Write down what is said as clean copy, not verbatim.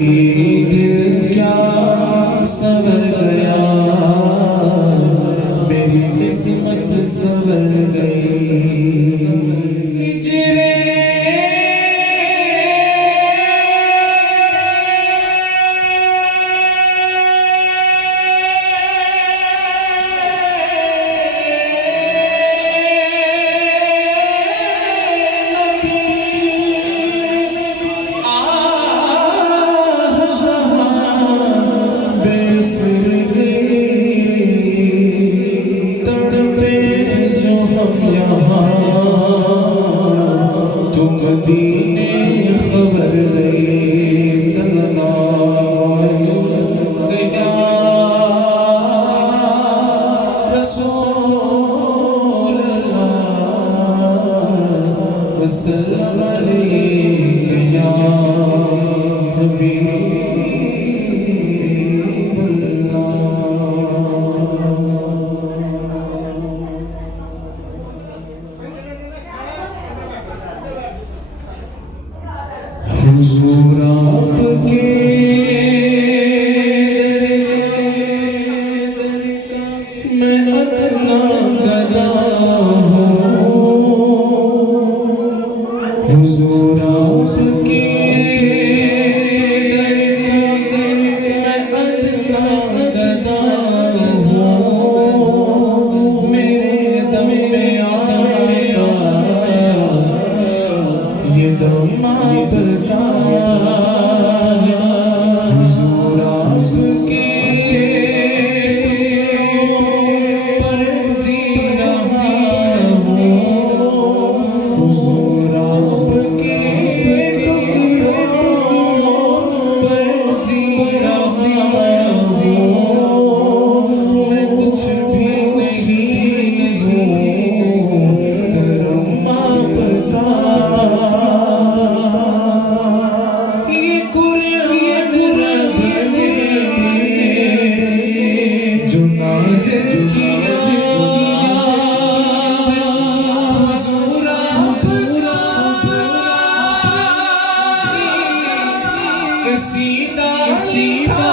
दिल क्या सवर गया, मेरी किस्मत सवर गई। मदीने खबर गई सलाना या रसूल अल्लाह वसल्लम अलैहि या हबीब हुजूर आपके मैं अदना गदा हूँ। हुजूर आपके मैं अदना गदा हूँ। मेरे दम में आया ये दम आपका, हुजूर आपके पर जी रहा हूँ। हुजूर आपके टुकड़ों पर जी रहा हूँ। मैं कुछ भी नहीं हूँ, करम आपका। सीता